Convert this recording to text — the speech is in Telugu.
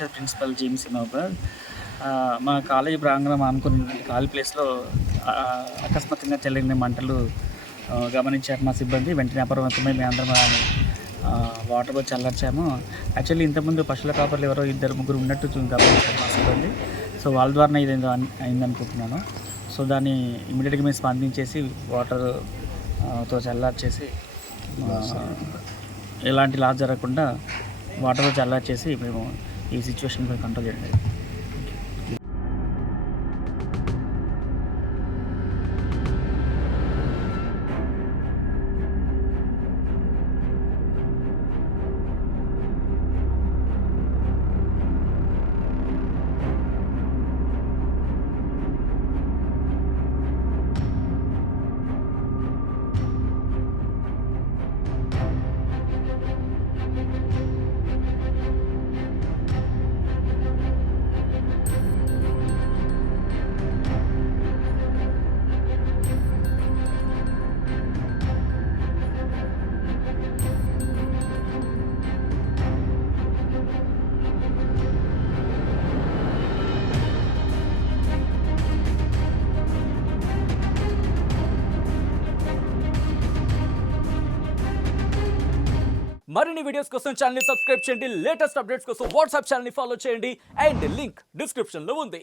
Teacher principal James నౌబర్. మా కాలేజీ ప్రాంగణం ఆనుకున్న ఖాళీ ప్లేస్లో అకస్మాత్తుగా చెలగిన మంటలు గమనించారు మా సిబ్బంది. వెంటనే అప్రమత్తమై మేము అందరం వాటర్లో చల్లార్చాము. యాక్చువల్లీ ఇంతకుముందు పశువుల కాపర్లు ఎవరో 2-3 ఉన్నట్టు గమనించారు మా సిబ్బంది. సో వాళ్ళ ద్వారా ఇదేదో అయిందనుకుంటున్నాను. సో దాన్ని ఇమీడియట్గా మేము స్పందించేసి వాటర్తో చల్లార్చేసి ఎలాంటి లాస్ జరగకుండా వాటర్తో చల్లార్చేసి మేము ఈ సిచ్యువేషన్ కంట్రోల్ చేయడం. మరిన్ని వీడియోస్ కోసం ఛానల్ ని సబ్స్క్రైబ్ చేయండి. లేటెస్ట్ అప్డేట్స్ కోసం వాట్సాప్ ఛానల్ ని ఫాలో చేయండి. అండ్ లింక్ డిస్క్రిప్షన్ లో ఉంది.